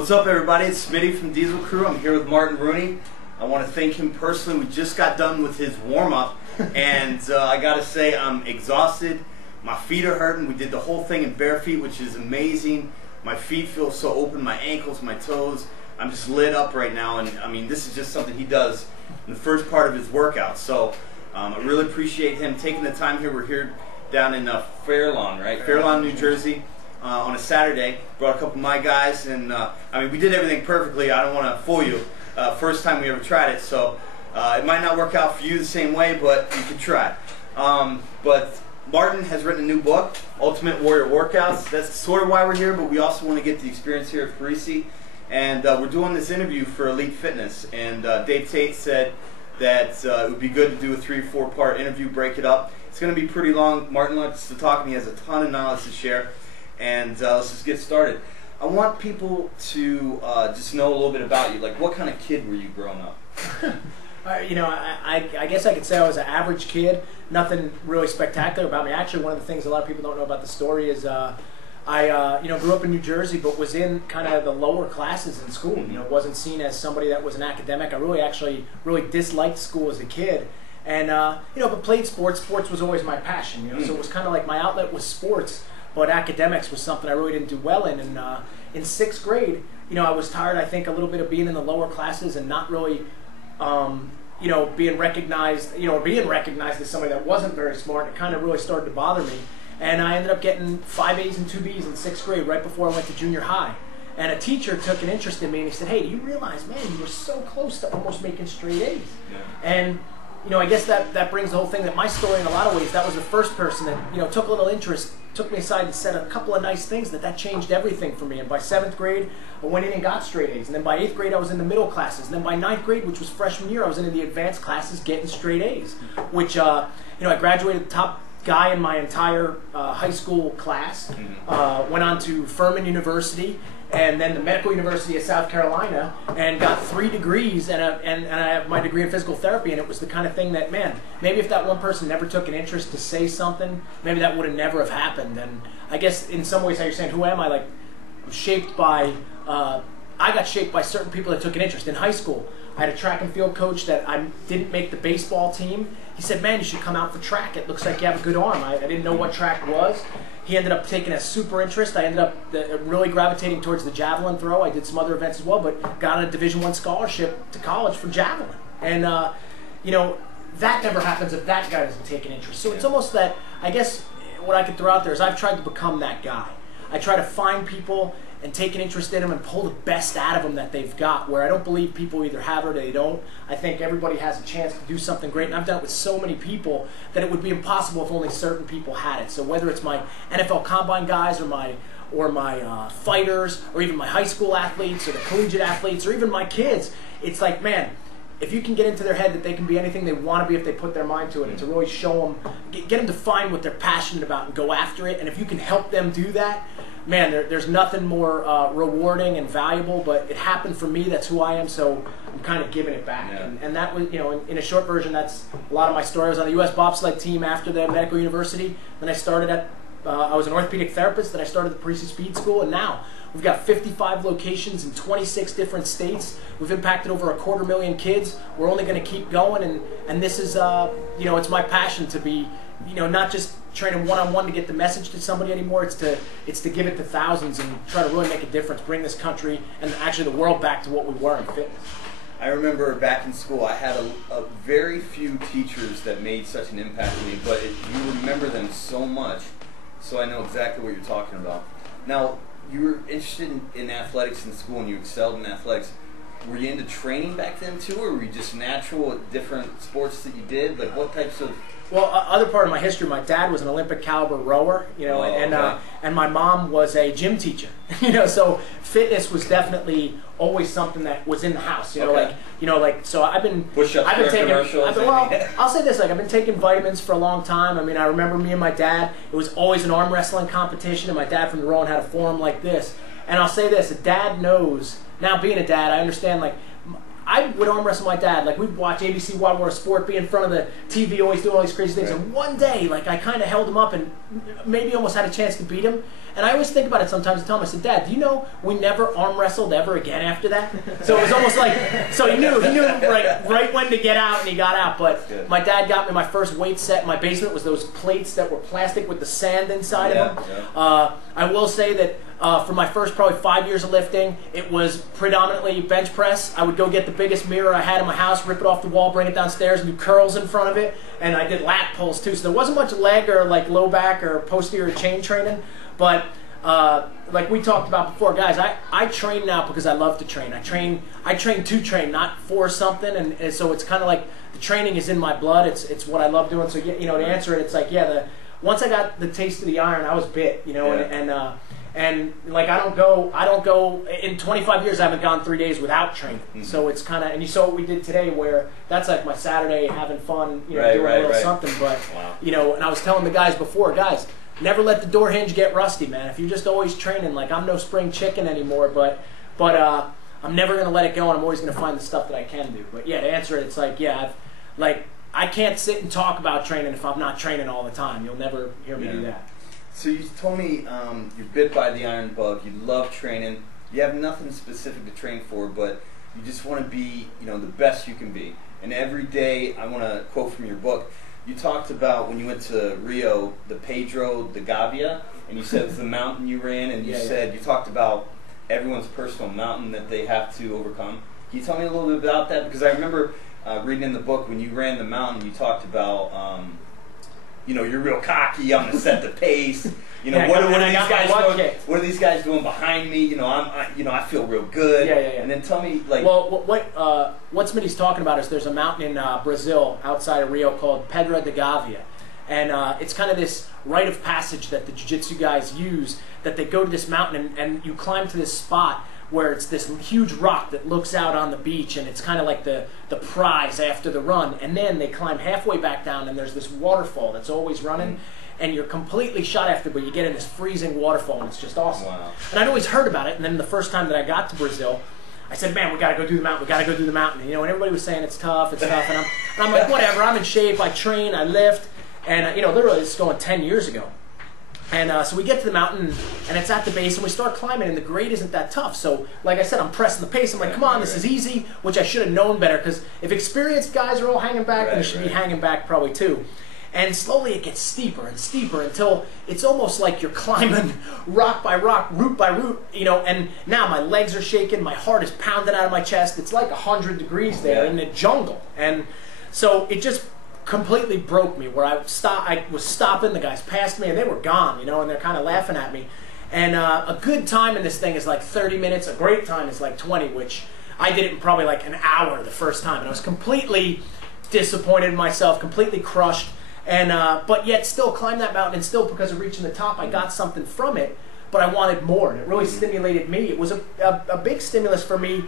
What's up, everybody? It's Smitty from Diesel Crew. I'm here with Martin Rooney. I want to thank him personally. We just got done with his warm-up, and I got to say I'm exhausted. My feet are hurting. We did the whole thing in bare feet, which is amazing. My feet feel so open, my ankles, my toes. I'm just lit up right now, and I mean, this is just something he does in the first part of his workout. So I really appreciate him taking the time here. We're here down in Fair Lawn, right? Fair Lawn, New Jersey. On a Saturday, brought a couple of my guys, and I mean, we did everything perfectly. I don't want to fool you. First time we ever tried it, so it might not work out for you the same way, but you can try. But Martin has written a new book, Ultimate Warrior Workouts. That's sort of why we're here, but we also want to get the experience here at Parisi. And we're doing this interview for Elite Fitness, and Dave Tate said that it would be good to do a 3 or 4 part interview, break it up. It's going to be pretty long. Martin likes to talk, and he has a ton of knowledge to share. And let's just get started. I want people to just know a little bit about you. Like, what kind of kid were you growing up? You know, I guess I could say I was an average kid. Nothing really spectacular about me. Actually, one of the things a lot of people don't know about the story is I grew up in New Jersey, but was in kind of the lower classes in school. You know, wasn't seen as somebody that was an academic. I really disliked school as a kid. And, but played sports. Sports was always my passion, you know, so it was kind of like my outlet was sports. But academics was something I really didn't do well in. And in 6th grade, you know, I was tired, I think, a little bit of being in the lower classes and not really, being recognized, as somebody that wasn't very smart. It kind of really started to bother me. And I ended up getting 5 A's and 2 B's in 6th grade, right before I went to junior high. And a teacher took an interest in me, and he said, "Hey, do you realize, man, you were so close to almost making straight A's?" Yeah. And you know, I guess that brings the whole thing that my story in a lot of ways, that was the first person that, you know, took a little interest, took me aside and said a couple of nice things that changed everything for me. And by 7th grade, I went in and got straight A's. And then by 8th grade, I was in the middle classes. And then by 9th grade, which was freshman year, I was in the advanced classes getting straight A's, which, I graduated the top guy in my entire high school class, went on to Furman University, and then the Medical University of South Carolina, and got 3 degrees, and I have my degree in physical therapy. And it was the kind of thing that, man, maybe if that one person never took an interest to say something, maybe that would have never have happened. And I guess in some ways, how you're saying, who am I? Like, I'm shaped by, I got shaped by certain people that took an interest. In high school, I had a track and field coach that I didn't make the baseball team. He said, "Man, you should come out for track. It looks like you have a good arm." I didn't know what track was. He ended up taking a super interest. I ended up really gravitating towards the javelin throw. I did some other events as well, but got a Division I scholarship to college for javelin. And, that never happens if that guy doesn't take an interest. So it's almost that, I guess, what I could throw out there is I've tried to become that guy. I try to find people and take an interest in them and pull the best out of them that they've got, where I don't believe people either have it or they don't. I think everybody has a chance to do something great, and I've done it with so many people that it would be impossible if only certain people had it. So whether it's my NFL Combine guys or my fighters, or even my high school athletes or the collegiate athletes, or even my kids, it's like, man, if you can get into their head that they can be anything they want to be if they put their mind to it, and to really show them, get them to find what they're passionate about and go after it, and if you can help them do that, man, there's nothing more rewarding and valuable. But it happened for me. That's who I am. So I'm kind of giving it back. Yeah. And that was, in a short version, that's a lot of my story. I was on the U.S. bobsled team after the medical university. Then I started I was an orthopedic therapist. Then I started the Parisi Speed School. And now we've got 55 locations in 26 different states. We've impacted over 250,000 kids. We're only going to keep going. And this is, it's my passion to be, not just training one-on-one to get the message to somebody anymore. It's to give it to thousands and try to really make a difference, bring this country and actually the world back to what we were in fitness. I remember back in school, I had a very few teachers that made such an impact on me, but you remember them so much, so I know exactly what you're talking about. Now, you were interested in athletics in school and you excelled in athletics. Were you into training back then too, or were you just natural at different sports that you did? Like, what types of... Well, other part of my history, my dad was an Olympic caliber rower, and my mom was a gym teacher, so fitness was definitely always something that was in the house, so I've been taking, I'll say this, I've been taking vitamins for a long time. I mean, I remember me and my dad, it was always an arm wrestling competition, and my dad from the Rowan had a form like this, and I'll say this, a dad knows, now being a dad, I understand, I would arm wrestle my dad. Like, we'd watch ABC Wild World of Sport, be in front of the TV, always doing all these crazy things. Right. And one day, like, I kind of held him up and maybe almost had a chance to beat him. And I always think about it sometimes. I tell him, I said, Dad, do you know we never arm wrestled ever again after that? So it was almost like, so he knew right when to get out, and he got out. But my dad got me my first weight set in my basement. Was those plates that were plastic with the sand inside of them. Yeah. I will say that for my first probably 5 years of lifting, it was predominantly bench press. I would go get the biggest mirror I had in my house, rip it off the wall, bring it downstairs, and do curls in front of it. And I did lat pulls too. So there wasn't much leg or like low back or posterior chain training. But like we talked about before, guys, I train now because I love to train. I train to train, not for something. And so it's kind of like the training is in my blood. It's what I love doing. So, you know, to answer it, it's like, yeah, once I got the taste of the iron, I was bit, you know, and like I don't go in 25 years I haven't gone 3 days without training. Mm-hmm. So it's kind of, and you saw what we did today, where that's like my Saturday, having fun, you know, doing a little something. But you know, and I was telling the guys before, guys, never let the door hinge get rusty, man. If you're just always training, like I'm no spring chicken anymore, but I'm never gonna let it go, and I'm always gonna find the stuff that I can do. But yeah, to answer it, it's like, yeah, I can't sit and talk about training if I'm not training all the time. You'll never hear me do that. So you told me you're bit by the iron bug. You love training. You have nothing specific to train for, but you just want to be, you know, the best you can be. And every day, I want to quote from your book. You talked about when you went to Rio, the Pedro de Gavia, and you said it was the mountain you ran, and you said you talked about everyone's personal mountain that they have to overcome. Can you tell me a little bit about that? Because I remember reading in the book when you ran the mountain, you talked about, you know, you're real cocky. I'm gonna set the pace. You know, what are these guys doing behind me? You know, I feel real good. And then tell me, like, well, what Smitty's talking about is there's a mountain in Brazil outside of Rio called Pedra de Gavia, and it's kind of this rite of passage that the jiu-jitsu guys use. That they go to this mountain and you climb to this spot where it's this huge rock that looks out on the beach, and it's kind of like the prize after the run. And then they climb halfway back down, and there's this waterfall that's always running, and you're completely shot after, but you get in this freezing waterfall, and it's just awesome. Wow. And I'd always heard about it, and then the first time that I got to Brazil, I said, man, we got to go do the mountain, we got to go do the mountain. You know, and everybody was saying it's tough, and I'm like, whatever, I'm in shape, I train, I lift, and, you know, literally this is going 10 years ago. And so we get to the mountain, and it's at the base, and we start climbing, and the grade isn't that tough. So, like I said, I'm pressing the pace. I'm like, come on, this is easy, which I should have known better, because if experienced guys are all hanging back, then they should be hanging back probably too. And slowly it gets steeper and steeper until it's almost like you're climbing rock by rock, root by root, you know, and now my legs are shaking, my heart is pounding out of my chest. It's like 100 degrees there in the jungle. And so it just completely broke me, where I was stopping, the guys passed me, and they were gone, you know, and they're kind of laughing at me. And a good time in this thing is like 30 minutes. A great time is like 20, which I did it in probably like an hour the first time. And I was completely disappointed in myself, completely crushed. And but yet still climbed that mountain, and still, because of reaching the top, I got something from it, but I wanted more, and it really stimulated me. It was a big stimulus for me.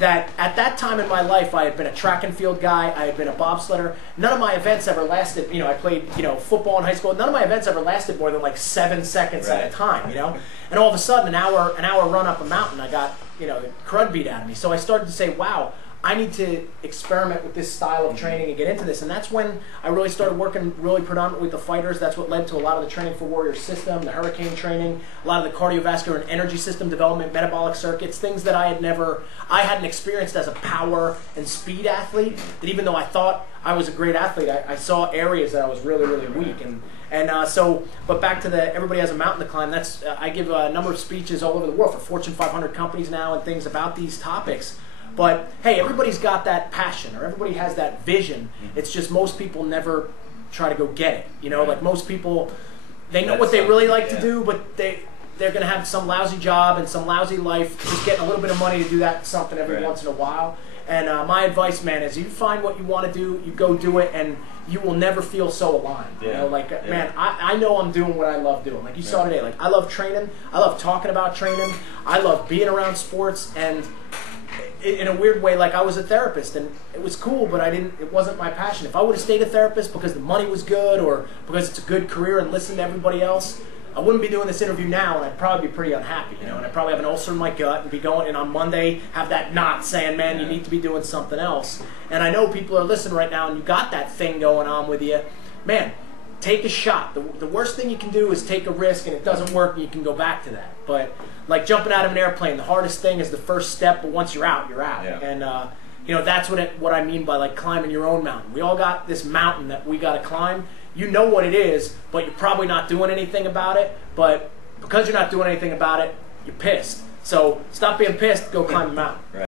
That at that time in my life, I had been a track and field guy, I had been a bobsledder. None of my events ever lasted, you know, I played, you know, football in high school. None of my events ever lasted more than like 7 seconds at a time, you know. And all of a sudden, an hour run up a mountain, I got, you know, the crud beat out of me. So I started to say, wow, I need to experiment with this style of training and get into this. And that's when I really started working really predominantly with the fighters. That's what led to a lot of the training for Warrior System, the Hurricane training, a lot of the cardiovascular and energy system development, metabolic circuits, things that I hadn't experienced as a power and speed athlete, that even though I thought I was a great athlete, I saw areas that I was really, really weak. But back to everybody has a mountain to climb. That's I give a number of speeches all over the world for Fortune 500 companies now and things about these topics. But hey, everybody's got that passion, or everybody has that vision. It's just most people never try to go get it. You know, like most people, they know what they really like to do, but they're going to have some lousy job and some lousy life, just getting a little bit of money to do that something every once in a while. And my advice, man, is you find what you want to do, you go do it, and you will never feel so aligned. You know, like, man, I know I'm doing what I love doing. Like you saw today, like I love training, I love talking about training, I love being around sports, and in a weird way, like I was a therapist, and it was cool, but it wasn't my passion. If I would have stayed a therapist because the money was good, or because it's a good career and listened to everybody else, I wouldn't be doing this interview now, and I'd probably be pretty unhappy, you know, and I'd probably have an ulcer in my gut and be going, and on Monday have that knot saying, man, you need to be doing something else. And I know people are listening right now, and you got that thing going on with you. Man, take a shot. The worst thing you can do is take a risk, and it doesn't work, and you can go back to that. But like jumping out of an airplane, the hardest thing is the first step, but once you're out, you're out. Yeah. And you know, that's what I mean by like climbing your own mountain. We all got this mountain that we got to climb. You know what it is, but you're probably not doing anything about it. But because you're not doing anything about it, you're pissed. So stop being pissed, go climb the mountain. Right.